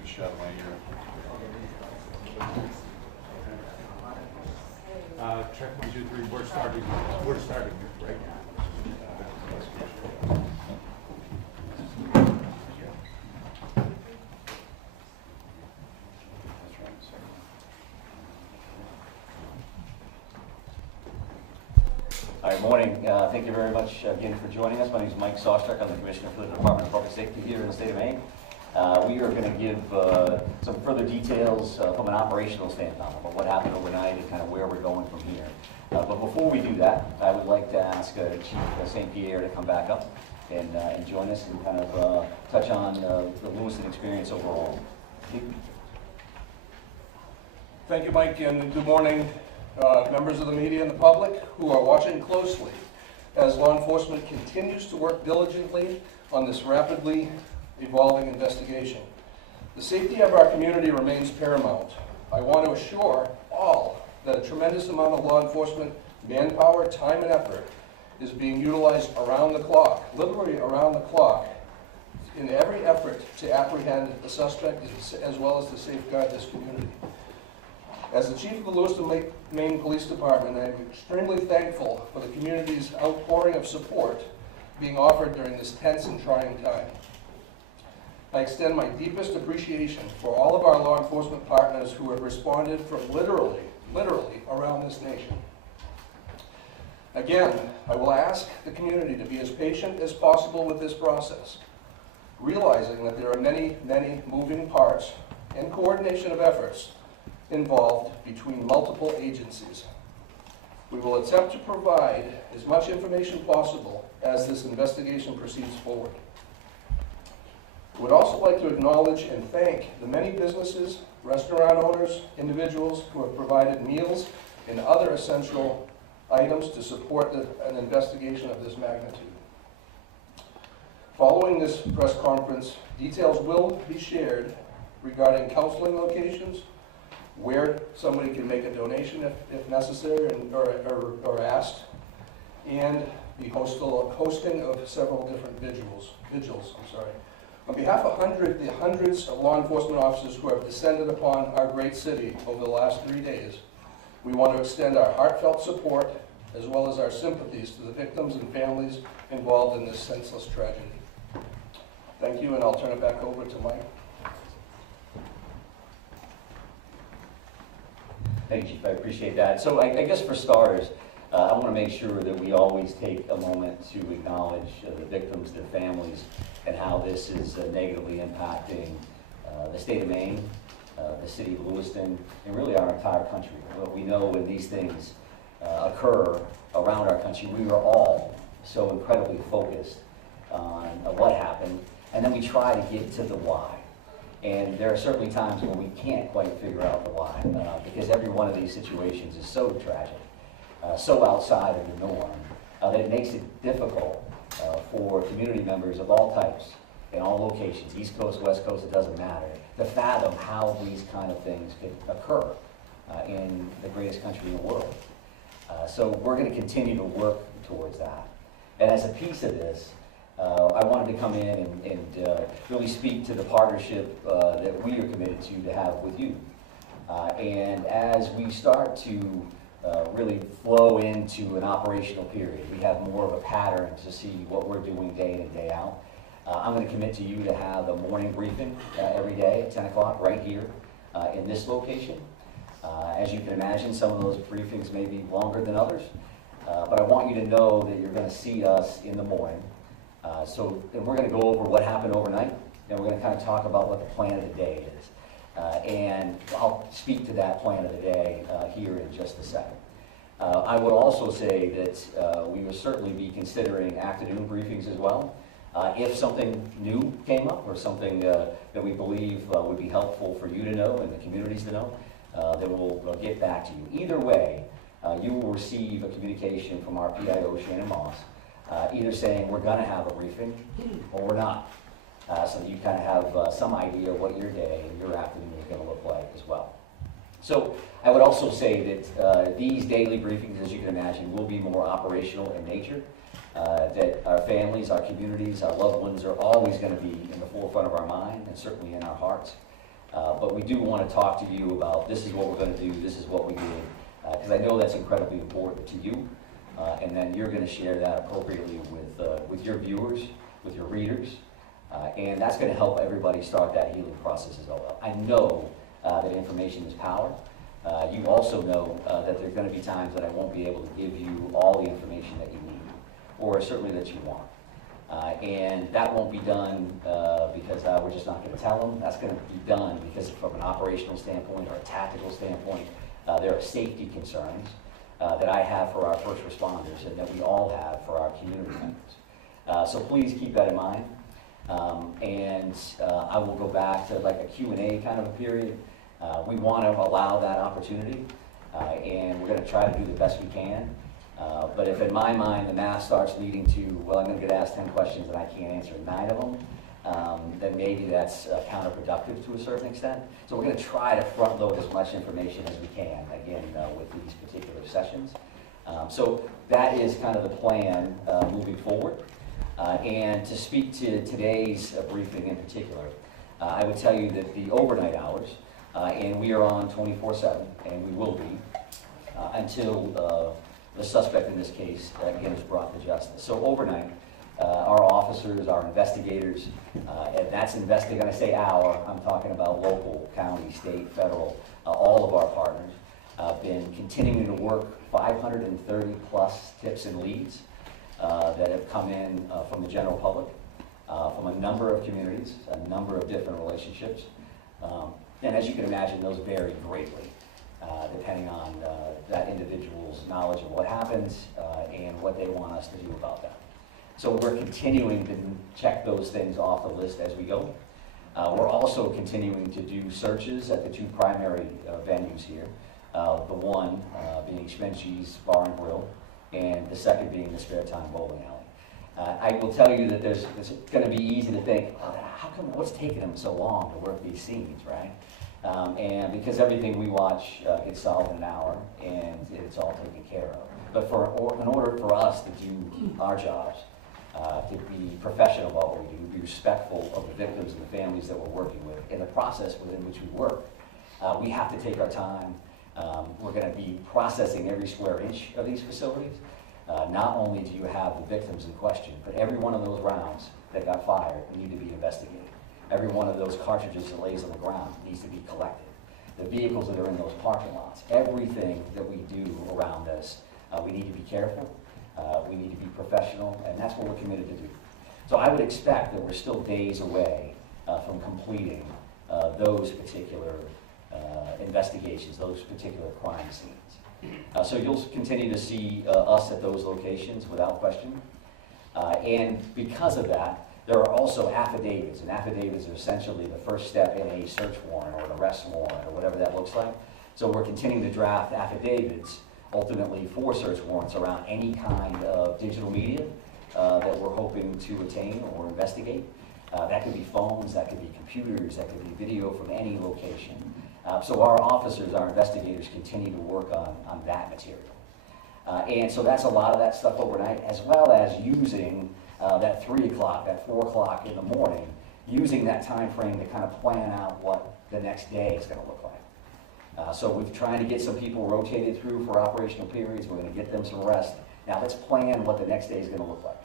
good shot of my ear. Check 1, 2, 3. We're starting. We're starting right now. All right, morning. Thank you very much again for joining us. My name is Mike Sawstruck. I'm the Commissioner for the Department of Public Safety here in the state of Maine. We are going to give some further details from an operational standpoint about what happened overnight and kind of where we're going from here. But before we do that, I would like to ask Chief St. Pierre to come back up and join us and kind of touch on the Lewiston experience overall. Chief? Thank you, Mike, and good morning, members of the media and the public who are watching closely as law enforcement continues to work diligently on this rapidly evolving investigation. The safety of our community remains paramount. I want to assure all that a tremendous amount of law enforcement manpower, time, and effort is being utilized around the clock, literally around the clock, in every effort to apprehend the suspect as well as to safeguard this community. As the Chief of the Lewiston, Maine Police Department, I am extremely thankful for the community's outpouring of support being offered during this tense and trying time. I extend my deepest appreciation for all of our law enforcement partners who have responded from literally around this nation. Again, I will ask the community to be as patient as possible with this process, realizing that there are many moving parts and coordination of efforts involved between multiple agencies. We will attempt to provide as much information possible as this investigation proceeds forward. I would also like to acknowledge and thank the many businesses, restaurant owners, individuals who have provided meals and other essential items to support an investigation of this magnitude. Following this press conference, details will be shared regarding counseling locations, where somebody can make a donation if necessary or asked, and the hosting of several different vigils. On behalf of the hundreds of law enforcement officers who have descended upon our great city over the last 3 days, we want to extend our heartfelt support as well as our sympathies to the victims and families involved in this senseless tragedy. Thank you, and I'll turn it back over to Mike. Thank you, Chief. I appreciate that. So I guess for starters, I want to make sure that we always take a moment to acknowledge the victims, their families, and how this is negatively impacting the state of Maine, the city of Lewiston, and really our entire country. Well, we know when these things occur around our country, we are all so incredibly focused on what happened, and then we try to get to the why. And there are certainly times when we can't quite figure out the why, because every one of these situations is so tragic, so outside of the norm, that it makes it difficult for community members of all types, in all locations, East Coast, West Coast, it doesn't matter, to fathom how these kind of things could occur in the greatest country in the world. So we're going to continue to work towards that. And as a piece of this, I wanted to come in and really speak to the partnership that we are committed to have with you. And as we start to really flow into an operational period, we have more of a pattern to see what we're doing day in and day out. I'm going to commit to you to have a morning briefing every day at 10 o'clock right here in this location. As you can imagine, some of those briefings may be longer than others, but I want you to know that you're going to see us in the morning. And we're going to go over what happened overnight, and we're going to kind of talk about what the plan of the day is. And I'll speak to that plan of the day here in just a second. I would also say that we will certainly be considering afternoon briefings as well. If something new came up or something that we believe would be helpful for you to know and the communities to know, then we'll get back to you. Either way, you will receive a communication from our PIO, Shannon Moss, either saying we're going to have a briefing or we're not. So that you kind of have some idea what your day and your afternoon is going to look like as well. So I would also say that these daily briefings, as you can imagine, will be more operational in nature. That our families, our communities, our loved ones are always going to be in the forefront of our mind and certainly in our hearts. But we do want to talk to you about this is what we're going to do, this is what we did, because I know that's incredibly important to you. And then you're going to share that appropriately with your viewers, with your readers. And that's going to help everybody start that healing process as well. I know that information is power. You also know that there's going to be times that I won't be able to give you all the information that you need, or certainly that you want. And that won't be done because we're just not going to tell them. That's going to be done because from an operational standpoint or a tactical standpoint, there are safety concerns that I have for our first responders and that we all have for our community members. So please keep that in mind. And I will go back to like a Q&A kind of a period. We want to allow that opportunity, and we're going to try to do the best we can. But if in my mind the math starts leading to, well, I'm going to get asked 10 questions and I can't answer 9 of them, then maybe that's counterproductive to a certain extent. So we're going to try to front load as much information as we can, again, with these particular sessions. So that is kind of the plan moving forward. And to speak to today's briefing in particular, I would tell you that the overnight hours, and we are on 24/7, and we will be, until the suspect in this case, again, is brought to justice. So overnight, our officers, our investigators, and that's investigating, when I say our, I'm talking about local, county, state, federal, all of our partners, been continuing to work 530 plus tips and leads that have come in from the general public, from a number of communities, a number of different relationships. And as you can imagine, those vary greatly, depending on that individual's knowledge of what happens and what they want us to do about that. So we're continuing to check those things off the list as we go. We're also continuing to do searches at the 2 primary venues here. The one being Schmenchi's Bar and Grill, and the second being the Spare Time Bowling Alley. I will tell you that it's going to be easy to think, oh, how come, what's taking them so long to work these scenes, right? And because everything we watch gets solved in an hour, and it's all taken care of. But in order for us to do our jobs, to be professional about what we do, be respectful of the victims and the families that we're working with, in the process within which we work, we have to take our time. We're going to be processing every square inch of these facilities. Not only do you have the victims in question, but every one of those rounds that got fired need to be investigated. Every one of those cartridges that lays on the ground needs to be collected. The vehicles that are in those parking lots, everything that we do around this, we need to be careful, we need to be professional, and that's what we're committed to do. So I would expect that we're still days away from completing those particular investigations, those particular crime scenes. So you'll continue to see us at those locations without question. And because of that, there are also affidavits, and affidavits are essentially the first step in a search warrant or an arrest warrant or whatever that looks like. So we're continuing to draft affidavits, ultimately for search warrants around any kind of digital media that we're hoping to attain or investigate. That could be phones, that could be computers, that could be video from any location. So our officers, our investigators continue to work on that material. And so that's a lot of that stuff overnight, as well as using that 3 o'clock, that 4 o'clock in the morning, using that time frame to kind of plan out what the next day is going to look like. So we've tried to get some people rotated through for operational periods. We're going to get them some rest. Now let's plan what the next day is going to look like.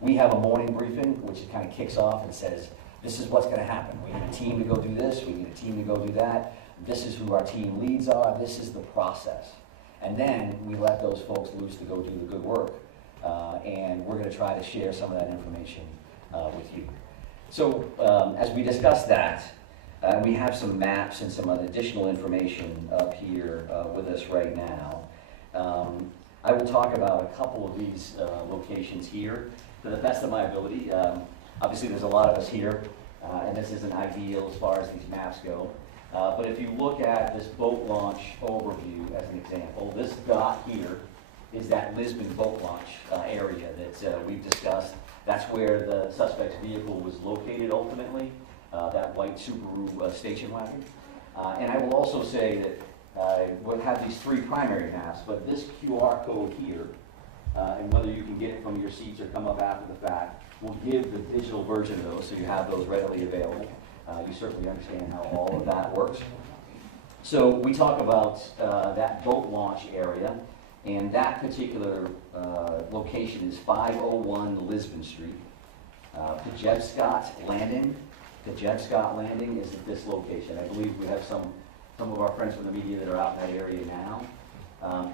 We have a morning briefing, which kind of kicks off and says, this is what's going to happen. We need a team to go do this. We need a team to go do that. This is who our team leads are. This is the process. And then we let those folks loose to go do the good work. And we're going to try to share some of that information with you. So as we discuss that, we have some maps and some additional information up here with us right now. I will talk about a couple of these locations here to the best of my ability. Obviously, there's a lot of us here, and this isn't ideal as far as these maps go. But if you look at this boat launch overview as an example, this dot here is that Lisbon boat launch area that we've discussed. That's where the suspect's vehicle was located ultimately, that white Subaru station wagon. And I will also say that we'll have these 3 primary maps, but this QR code here, and whether you can get it from your seats or come up after the fact, will give the digital version of those, so you have those readily available. You certainly understand how all of that works. So we talk about that boat launch area, and that particular location is 501 Lisbon Street. Pejevscott Landing. Pejevscott Landing is at this location. I believe we have some of our friends from the media that are out in that area now.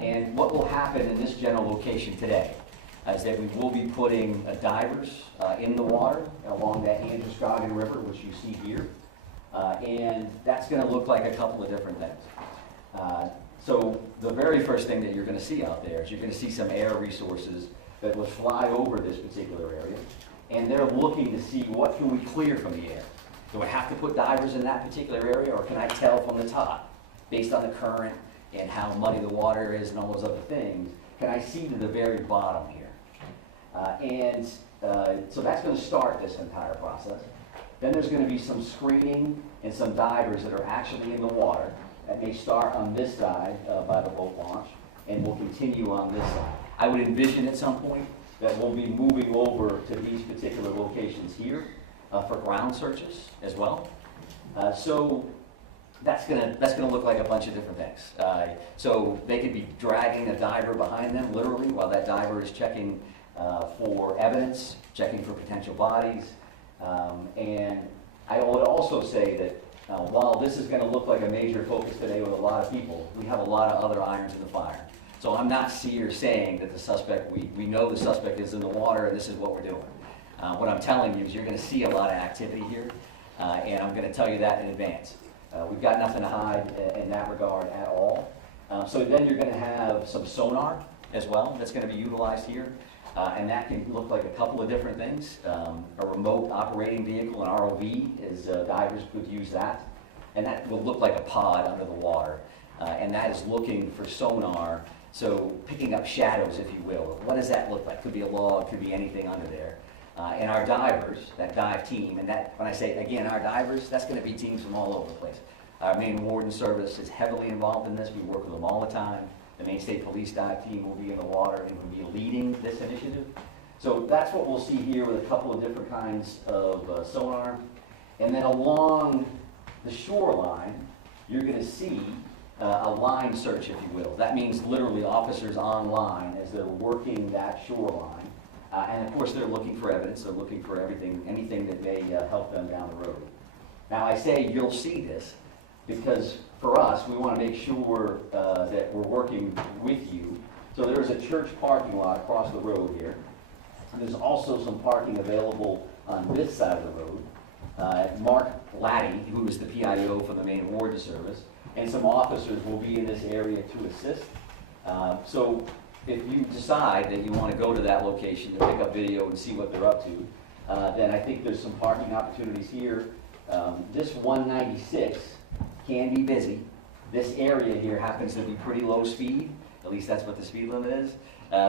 And what will happen in this general location today is that we will be putting divers in the water along that Androscoggin River, which you see here. And that's going to look like a couple of different things. So the very first thing that you're going to see out there is you're going to see some air resources that will fly over this particular area. And they're looking to see what can we clear from the air. Do I have to put divers in that particular area, or can I tell from the top, based on the current and how muddy the water is and all those other things, can I see to the very bottom here? So that's going to start this entire process. Then there's going to be some screening and some divers that are actually in the water that may start on this side by the boat launch and will continue on this side. I would envision at some point that we'll be moving over to these particular locations here for ground searches as well. So that's gonna look like a bunch of different things. So they could be dragging a diver behind them, literally, while that diver is checking for evidence, checking for potential bodies. And I would also say that while this is gonna look like a major focus today with a lot of people, we have a lot of other irons in the fire. So I'm not saying that the suspect, we know the suspect is in the water and this is what we're doing. What I'm telling you is you're gonna see a lot of activity here, and I'm gonna tell you that in advance. We've got nothing to hide in that regard at all. So then you're gonna have some sonar as well that's gonna be utilized here, and that can look like a couple of different things. A remote operating vehicle, an ROV, is divers could use that, and that will look like a pod under the water, and that is looking for sonar. So picking up shadows, if you will. What does that look like? Could be a log, could be anything under there. And our divers, that dive team, and that, when I say, again, our divers, that's going to be teams from all over the place. Our Maine Warden Service is heavily involved in this. We work with them all the time. The Maine State Police dive team will be in the water and will be leading this initiative. So that's what we'll see here with a couple of different kinds of sonar. And then along the shoreline, you're going to see a line search, if you will. That means literally officers on line as they're working that shoreline. And of course, they're looking for evidence. They're looking for anything that may help them down the road. Now, I say you'll see this because for us, we want to make sure that we're working with you. So there's a church parking lot across the road here. There's also some parking available on this side of the road. Mark Laddie, who is the PIO for the Maine Warden Service, and some officers will be in this area to assist. So if you decide that you want to go to that location to pick up video and see what they're up to, then I think there's some parking opportunities here. This 196 can be busy. This area here happens to be pretty low speed. At least that's what the speed limit is.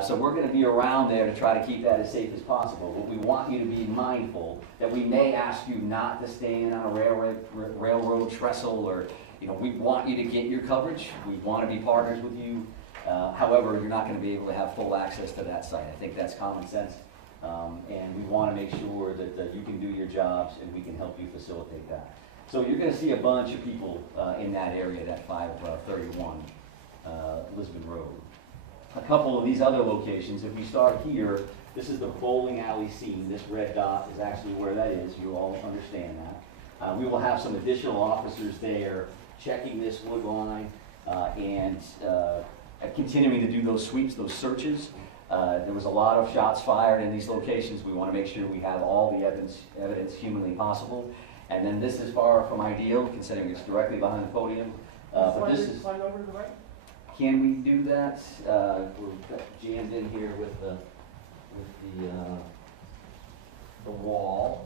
So we're going to be around there to try to keep that as safe as possible. But we want you to be mindful that we may ask you not to stand on a railroad trestle, or we want you to get your coverage. We want to be partners with you. However, you're not going to be able to have full access to that site. I think that's common sense. And we want to make sure that you can do your jobs and we can help you facilitate that. So you're going to see a bunch of people in that area, that 531 Lisbon Road. A couple of these other locations, if we start here, this is the bowling alley scene. This red dot is actually where that is. You all understand that. We will have some additional officers there checking this wood line and continuing to do those sweeps, those searches. There was a lot of shots fired in these locations. We want to make sure we have all the evidence humanly possible. And then this is far from ideal, considering it's directly behind the podium. But this is. Slide over to the right. Can we do that? We're jammed in here with the wall.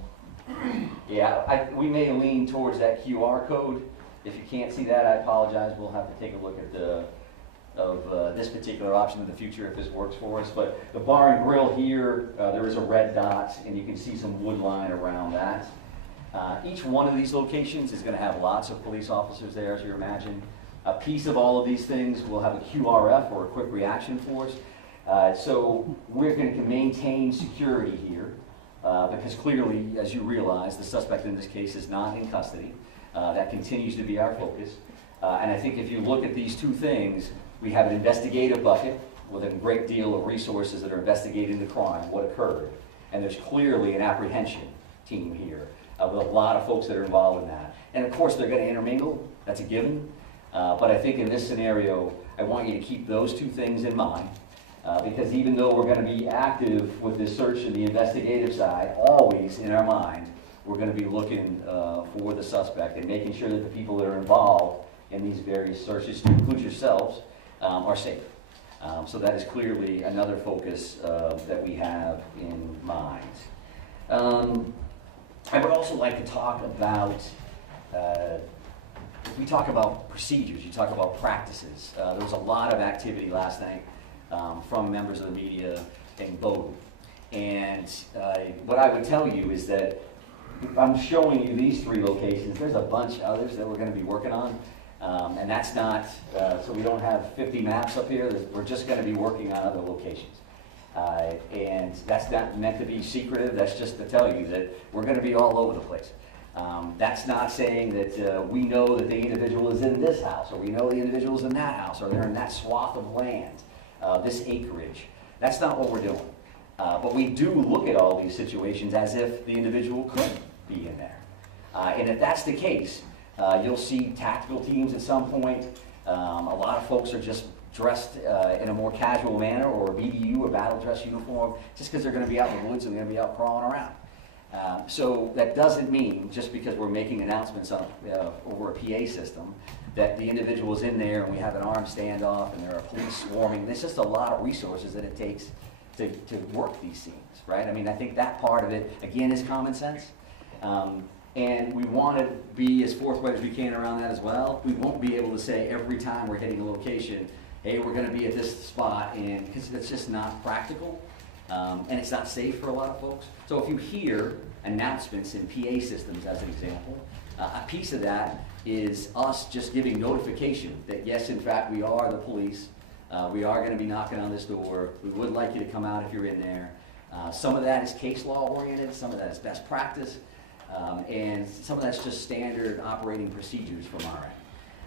Yeah, we may lean towards that QR code. If you can't see that, I apologize. We'll have to take a look at this particular option in the future if this works for us. But the bar and grill here, there is a red dot, and you can see some wood line around that. Each one of these locations is going to have lots of police officers there, as you imagine. A piece of all of these things will have a QRF, or a quick reaction force. So we're going to maintain security here because clearly, as you realize, the suspect in this case is not in custody. That continues to be our focus. And I think if you look at these two things, we have an investigative bucket with a great deal of resources that are investigating the crime, what occurred. And there's clearly an apprehension team here with a lot of folks that are involved in that. And of course, they're going to intermingle. That's a given. But I think in this scenario, I want you to keep those two things in mind. Because even though we're going to be active with this search and the investigative side, always in our mind, we're going to be looking for the suspect and making sure that the people that are involved in these various searches, to include yourselves, are safe. So that is clearly another focus that we have in mind. I would also like to talk about, we talk about procedures, you talk about practices. There was a lot of activity last night from members of the media in Bowdoin. And what I would tell you is that I'm showing you these 3 locations. There's a bunch of others that we're going to be working on. And that's not, so we don't have 50 maps up here. We're just going to be working on other locations. And that's not meant to be secretive. That's just to tell you that we're going to be all over the place. That's not saying that we know that the individual is in this house, or we know the individual is in that house, or they're in that swath of land, this acreage. That's not what we're doing. But we do look at all these situations as if the individual could be in there. And if that's the case, you'll see tactical teams at some point. A lot of folks are just dressed in a more casual manner, or a BDU or battle dress uniform, just because they're going to be out in the woods and they're going to be out crawling around. So that doesn't mean, just because we're making announcements on, over a PA system, that the individual is in there and we have an armed standoff and there are police swarming. There's just a lot of resources that it takes to work these scenes, right? I mean, I think that part of it, again, is common sense. And we want to be as forthright as we can around that as well. We won't be able to say every time we're hitting a location, hey, we're going to be at this spot, and because it's just not practical, and it's not safe for a lot of folks. So if you hear announcements in PA systems, as an example, a piece of that is us just giving notification that yes, in fact, we are the police. We are going to be knocking on this door. We would like you to come out if you're in there. Some of that is case law oriented. Some of that is best practice. And some of that's just standard operating procedures from our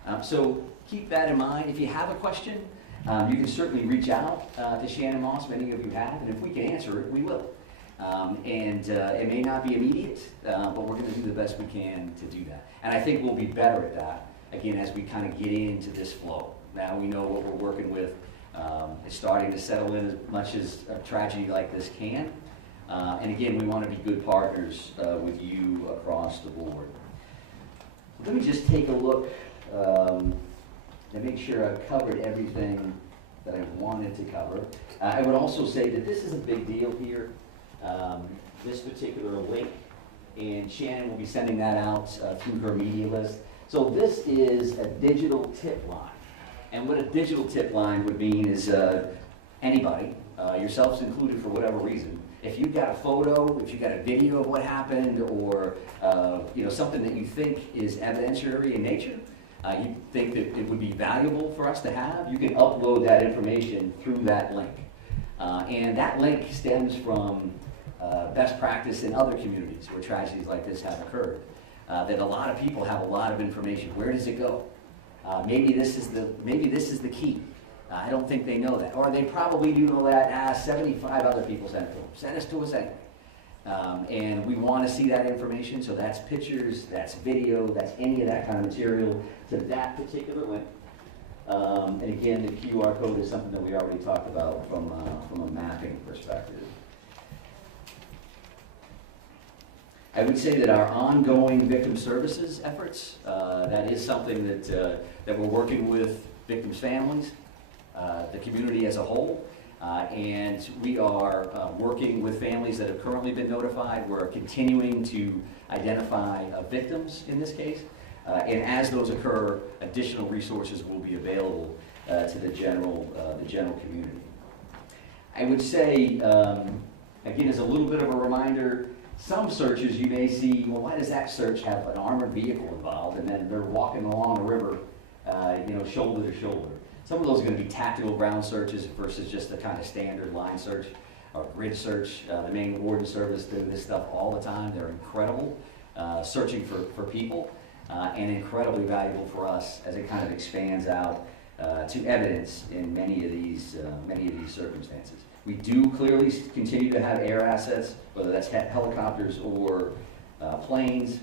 end. So keep that in mind. If you have a question, you can certainly reach out to Shannon Moss. Many of you have, and if we can answer it, we will. And it may not be immediate, but we're going to do the best we can to do that. And I think we'll be better at that, again, as we kind of get into this flow. Now we know what we're working with. It's starting to settle in as much as a tragedy like this can. And again, we want to be good partners with you across the board. Let me just take a look and make sure I've covered everything that I wanted to cover. I would also say that this is a big deal here, this particular link, and Shannon will be sending that out through her media list. So this is a digital tip line. And what a digital tip line would mean is anybody, yourselves included for whatever reason, if you've got a photo, if you've got a video of what happened, or something that you think is evidentiary in nature, you think that it would be valuable for us to have, you can upload that information through that link. And that link stems from best practice in other communities where tragedies like this have occurred. That a lot of people have a lot of information. Where does it go? Maybe this is the key. I don't think they know that. Or they probably do know that, 75 other people sent it to them. Send us to us anyway. And we want to see that information, so that's pictures, that's video, that's any of that kind of material to that particular link. And again, the QR code is something that we already talked about from a mapping perspective. I would say that our ongoing victim services efforts, that is something that we're working with victims' families, the community as a whole, and we are working with families that have currently been notified. We're continuing to identify victims in this case, and as those occur, additional resources will be available to the general community. I would say, again, as a little bit of a reminder, some searches you may see, well, why does that search have an armored vehicle involved, and then they're walking along the river, shoulder to shoulder. Some of those are going to be tactical ground searches versus just a kind of standard line search. our grid search, the Maine Warden Service do this stuff all the time. They're incredible, searching for people, and incredibly valuable for us as it kind of expands out to evidence in many of these circumstances. We do clearly continue to have air assets, whether that's helicopters or planes,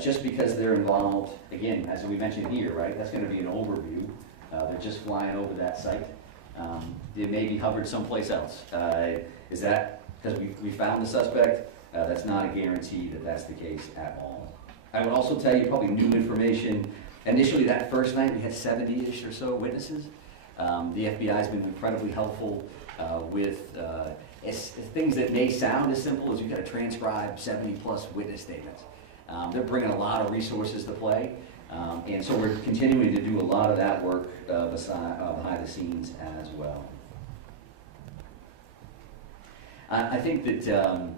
just because they're involved, again, as we mentioned here, right, that's going to be an overview. They're just flying over that site. They may be hovered someplace else. Is that because we found the suspect? That's not a guarantee that that's the case at all. I would also tell you probably new information. Initially, that first night, we had 70-ish or so witnesses. The FBI has been incredibly helpful with things that may sound as simple as you've got to transcribe 70-plus witness statements. They're bringing a lot of resources to play, and so we're continuing to do a lot of that work behind the scenes as well. I think that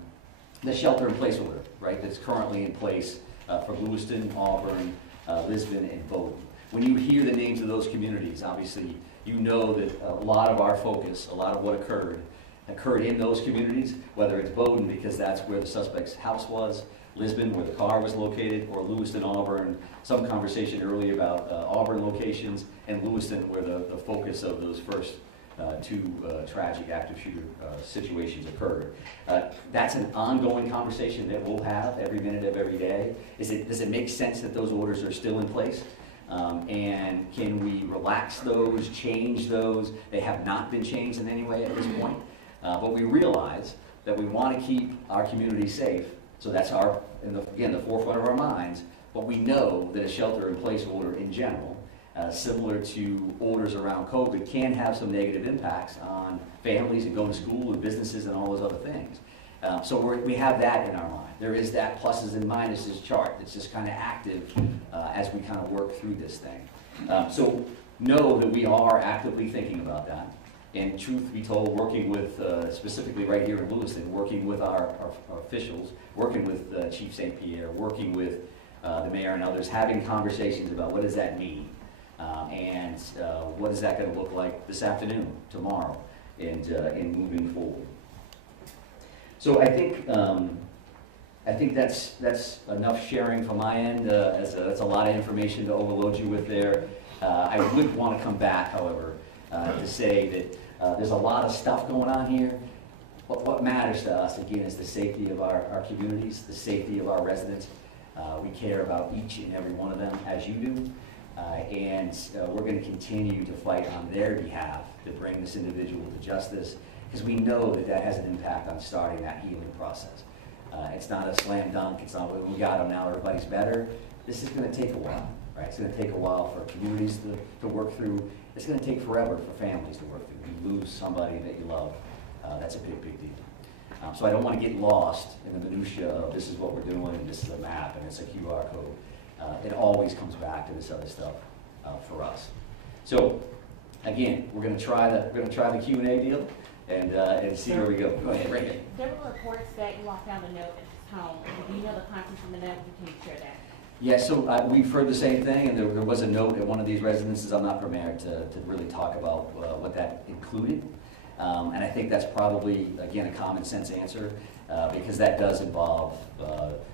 the shelter-in-place order, right, that's currently in place for Lewiston, Auburn, Lisbon, and Bowdoin. When you hear the names of those communities, obviously, you know that a lot of our focus, a lot of what occurred in those communities, whether it's Bowdoin because that's where the suspect's house was, Lisbon where the car was located, or Lewiston, Auburn, some conversation earlier about Auburn locations, and Lewiston where the focus of those first two tragic active shooter situations occurred. That's an ongoing conversation that we'll have every minute of every day. Does it make sense that those orders are still in place? And can we relax those, change those? They have not been changed in any way at this point. But we realize that we want to keep our community safe. So that's again, the forefront of our minds. But we know that a shelter-in-place order in general, similar to orders around COVID, can have some negative impacts on families and going to school and businesses and all those other things. So we have that in our mind. There is that pluses and minuses chart that's just kind of active as we kind of work through this thing. So know that we are actively thinking about that. And truth be told, working with, specifically right here in Lewiston, working with our officials, working with Chief St. Pierre, working with the mayor and others, having conversations about what does that mean, and what is that going to look like this afternoon, tomorrow, and moving forward. So I think that's enough sharing from my end. That's a lot of information to overload you with there. I would want to come back, however, to say that there's a lot of stuff going on here. But what matters to us, again, is the safety of our communities, the safety of our residents. We care about each and every one of them, as you do. And we're going to continue to fight on their behalf to bring this individual to justice, because we know that that has an impact on starting that healing process. It's not a slam dunk. It's not, well, we got them now, everybody's better. This is going to take a while, right? It's going to take a while for communities to work through. It's going to take forever for families to work through. You lose somebody that you love. That's a big, big deal. So I don't want to get lost in the minutia of this is what we're doing and this is a map and it's a QR code. It always comes back to this other stuff for us. So again, we're going to try the Q&A deal and see where we go. Go ahead, right here. There were reports that you all found a note at his home. Do you know the contents of the note? Can you share that? Yeah, so we've heard the same thing, and there was a note at one of these residences. I'm not prepared to really talk about what that included. And I think that's probably, again, a common sense answer, because that does involve,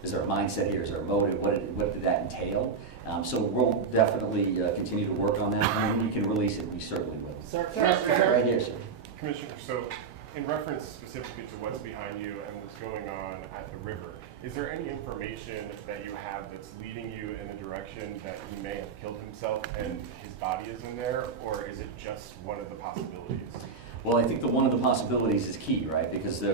is there a mindset here, is there a motive, what did that entail? So we'll definitely continue to work on that, and when we can release it, we certainly will. Sir, Right here, sir. Commissioner, so in reference specifically to what's behind you and what's going on at the river, is there any information that you have that's leading you in the direction that he may have killed himself and his body is in there, or is it just one of the possibilities? Well, I think one of the possibilities is key, right? Because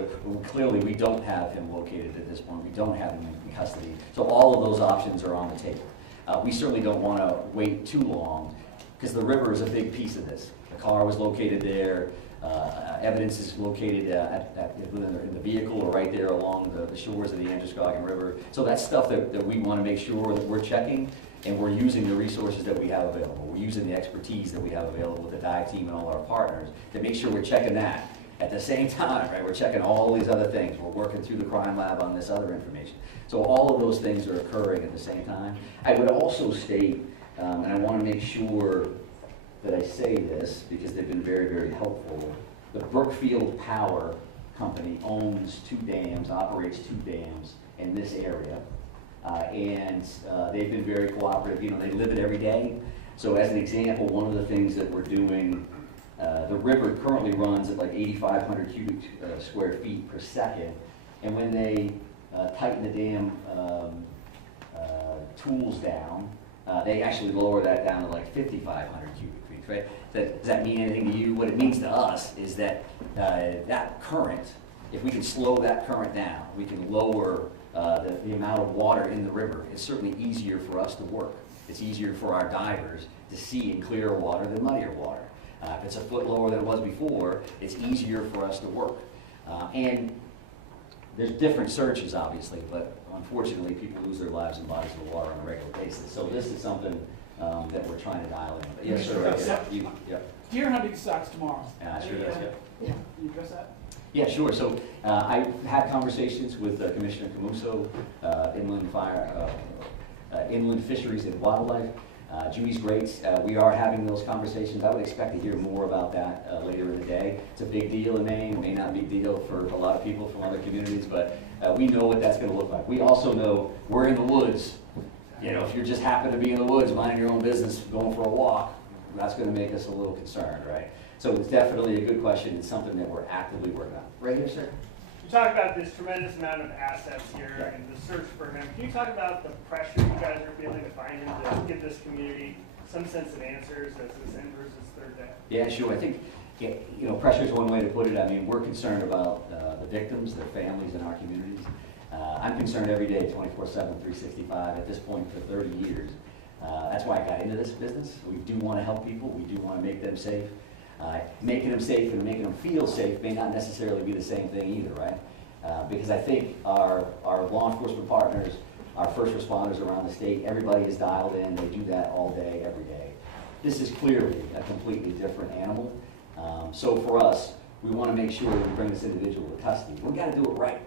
clearly we don't have him located at this point. We don't have him in custody. So all of those options are on the table. We certainly don't want to wait too long, because the river is a big piece of this. The car was located there. Evidence is located in the vehicle or right there along the shores of the Androscoggin River. So that's stuff that we want to make sure that we're checking, and we're using the resources that we have available. We're using the expertise that we have available with the dive team and all our partners to make sure we're checking that. At the same time, right, we're checking all these other things. We're working through the crime lab on this other information. So all of those things are occurring at the same time. I would also state, and I want to make sure that I say this because they've been very, very helpful, the Brookfield Power company owns 2 dams, operates 2 dams in this area. They've been very cooperative. You know, they live it every day. So as an example, one of the things that we're doing, the river currently runs at like 8,500 cubic square feet per second. And when they tighten the dam tools down, they actually lower that down to like 5,500 cubic feet, right? Does that mean anything to you? What it means to us is that that current, if we can slow that current down, we can lower the amount of water in the river. It's certainly easier for us to work. It's easier for our divers to see in clearer water than muddier water. If it's a foot lower than it was before, it's easier for us to work. And there's different searches, obviously, but unfortunately, people lose their lives in bodies of water on a regular basis. So this is something that we're trying to dial in. But yes, sir. Deer hunting sucks tomorrow. Sure does, yeah. Yeah, can you address that? Yeah, sure. So I've had conversations with Commissioner Camuso, Inland Fisheries and Wildlife. Judy's great. We are having those conversations. I would expect to hear more about that later in the day. It's a big deal in Maine. It may not be a big deal for a lot of people from other communities, but we know what that's going to look like. We also know we're in the woods. You know, if you just happen to be in the woods, minding your own business, going for a walk, that's going to make us a little concerned, right? So it's definitely a good question. It's something that we're actively working on. Right here, sir? You talk about this tremendous amount of assets here and the search for him. Can you talk about the pressure you guys are feeling to find him, to give this community some sense of answers as this ends versus third day? Yeah, sure. I think, you know, pressure is one way to put it. I mean, we're concerned about the victims, their families, and our communities. I'm concerned every day, 24/7, 365, at this point for 30 years. That's why I got into this business. We do want to help people. We do want to make them safe. Making them safe and making them feel safe may not necessarily be the same thing either, right? Because I think our law enforcement partners, our first responders around the state, everybody is dialed in. They do that all day, every day. This is clearly a completely different animal. So for us, we want to make sure we bring this individual to custody. We've got to do it right.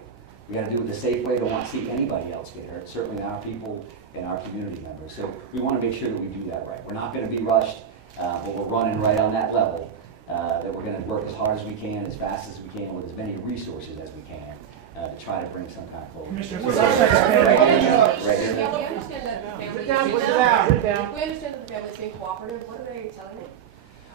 We got to do it the safe way. We don't want to see anybody else get hurt, certainly our people and our community members. So we want to make sure that we do that right. We're not going to be rushed, but we're running right on that level. That we're going to work as hard as we can, as fast as we can, with as many resources as we can to try to bring some kind of closure. Commissioner, Right here. Yeah, we understand that the family. Sit down, sit down. We understand that the family's being cooperative. What are they telling you?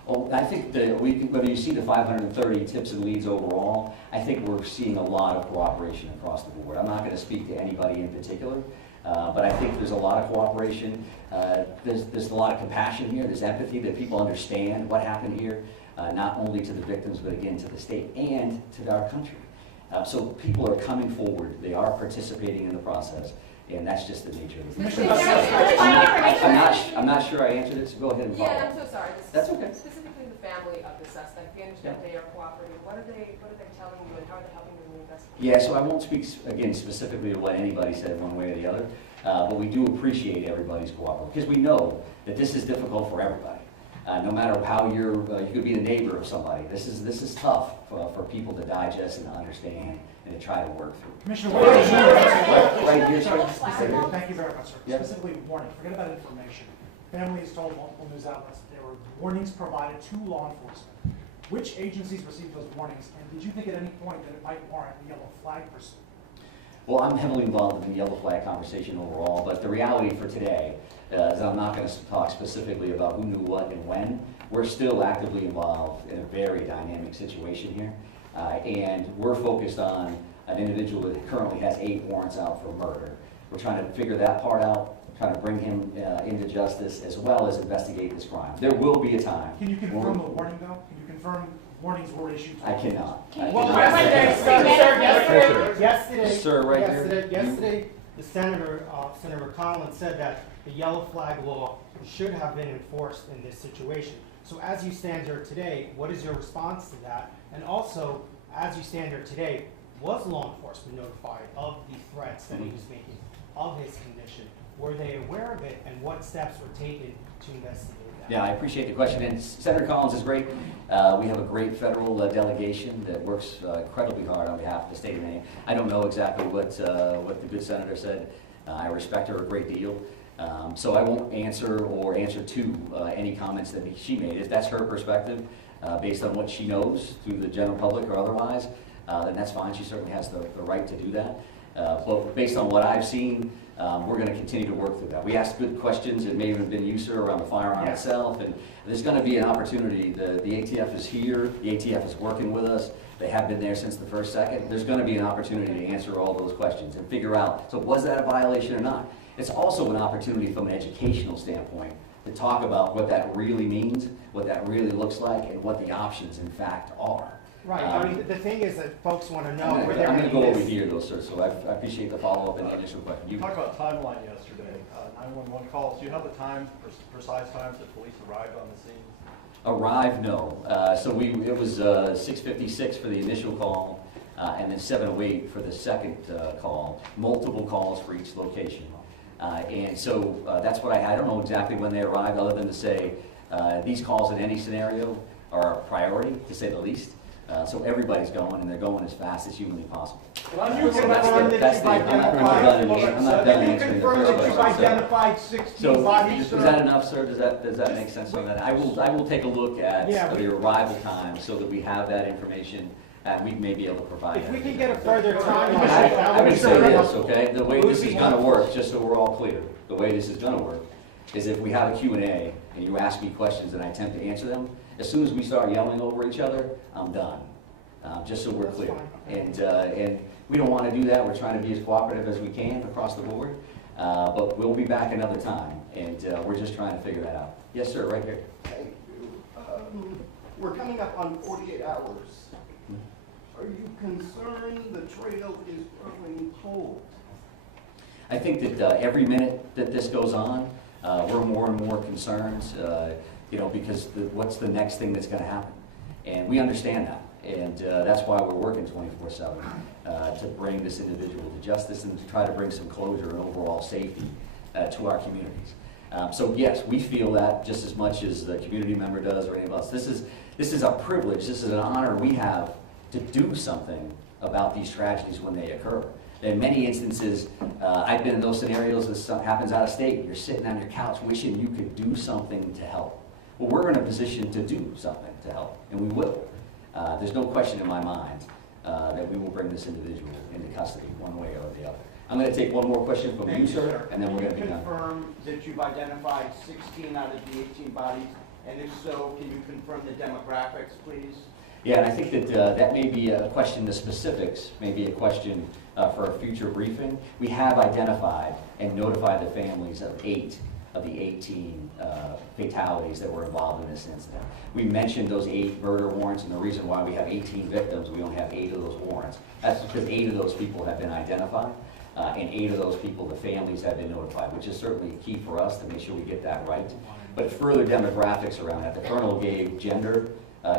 Well, I think that whether you see the 530 tips and leads overall, I think we're seeing a lot of cooperation across the board. I'm not going to speak to anybody in particular, but I think there's a lot of cooperation. There's a lot of compassion here. There's empathy that people understand what happened here, not only to the victims, but again to the state and to our country. So people are coming forward. They are participating in the process. And that's just the nature of it. I'm not sure I answered it, so go ahead and follow. Yeah, I'm so sorry. That's okay. Specifically the family of the suspect. We understand they are cooperating. What are they telling you and how are they helping you in the investigation? Yeah, so I won't speak, again, specifically to what anybody said one way or the other, but we do appreciate everybody's cooperation, because we know that this is difficult for everybody. No matter how you could be the neighbor of somebody. This is tough for people to digest and to understand and to try to work through. Commissioner, right here, sir. Thank you very much, sir. Yeah. Specifically, warning. Forget about information. Families told multiple news outlets that there were warnings provided to law enforcement. Which agencies received those warnings, and did you think at any point that it might warrant the yellow flag pursuit? Well, I'm heavily involved in the yellow flag conversation overall, but the reality for today is I'm not going to talk specifically about who knew what and when. We're still actively involved in a very dynamic situation here, and we're focused on an individual that currently has 8 warrants out for murder. We're trying to figure that part out, trying to bring him into justice, as well as investigate this crime. There will be a time. Can you confirm the warning, though? Can you confirm warnings were issued? I cannot. Yesterday, the Senator Collins said that the yellow flag law should have been enforced in this situation. So as you stand here today, what is your response to that? And also, as you stand here today, was law enforcement notified of the threats that he was making, of his condition? Were they aware of it, and what steps were taken to investigate that? Yeah, I appreciate the question, and Senator Collins is great. We have a great federal delegation that works incredibly hard on behalf of the state of Maine. I don't know exactly what the good senator said. I respect her a great deal. So I won't answer to any comments that she made. If that's her perspective, based on what she knows through the general public or otherwise, then that's fine. She certainly has the right to do that. But based on what I've seen, we're going to continue to work through that. We asked good questions. It may even have been you, sir, around the firearm itself. And there's going to be an opportunity. The ATF is here. The ATF is working with us. They have been there since the first second. There's going to be an opportunity to answer all those questions and figure out, so was that a violation or not? It's also an opportunity from an educational standpoint to talk about what that really means, what that really looks like, and what the options in fact are. Right, I mean, the thing is that folks want to know where they're I'm going to getting go over this. here though, sir, so I appreciate the follow-up and the initial question. You talked about timeline yesterday, 911 calls. Do you have the time, precise times that police arrived on the scene? Arrive, no. So it was 6:56 for the initial call, and then 7:08 for the second call. Multiple calls for each location. And so that's what I had. I don't know exactly when they arrived, other than to say these calls in any scenario are a priority, to say the least. So everybody's going, and they're going as fast as humanly possible. Can you So that's confirm the- that that's you've the- I'm not done Can you answering the confirm first that you've question. identified 16 So, bodies, is sir? that enough, sir? Does that make sense on that? I will take a look at Yeah, the arrival time so that we have that information, and we may be able to provide If we that. can get a further timeline, I that would would say be this, okay? The way It would this be is gonna helpful. work, just so we're all clear, the way this is gonna work is if we have a Q&A and you ask me questions and I attempt to answer them, as soon as we start yelling over each other, I'm done. Just so we're That's clear. fine. And we don't want to do that. We're trying to be as cooperative as we can across the board. But we'll be back another time, and we're just trying to figure that out. Yes, sir, right here. Thank you. We're coming up on 48 hours. Are you concerned the trail is growing cold? I think that every minute that this goes on, we're more and more concerned, because what's the next thing that's going to happen? And we understand that. And that's why we're working 24/7 to bring this individual to justice and to try to bring some closure and overall safety to our communities. So yes, we feel that just as much as the community member does or anyone else. This is a privilege. This is an honor we have to do something about these tragedies when they occur. In many instances, I've been in those scenarios. This happens out of state. You're sitting on your couch wishing you could do something to help. Well, we're in a position to do something to help, and we will. There's no question in my mind that we will bring this individual into custody one way or the other. I'm going to take one more question from you, sir, and then we're going to be Can you done. confirm that you've identified 16 out of the 18 bodies? And if so, can you confirm the demographics, please? Yeah, and I think that that may be a question, the specifics may be a question for a future briefing. We have identified and notified the families of 8 of the 18 fatalities that were involved in this incident. We mentioned those 8 murder warrants, and the reason why we have 18 victims, we only have 8 of those warrants. That's because 8 of those people have been identified, and 8 of those people, the families have been notified, which is certainly key for us to make sure we get that right. But further demographics around that. The Colonel gave gender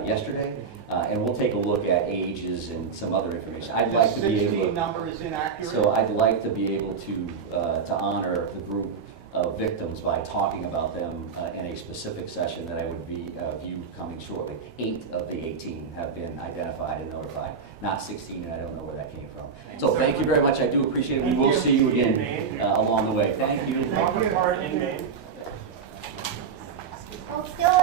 yesterday, and we'll take a look at ages and some other information. I'd like to be able to... 16 number is inaccurate? So I'd like to be able to honor the group of victims by talking about them in a specific session that I would view coming shortly. 8 of the 18 have been identified and notified, not 16, and I don't know where that came from. So thank you very much. I do appreciate it. We will see you again along the way. Thank you. Robert Hart in Maine. Oh, still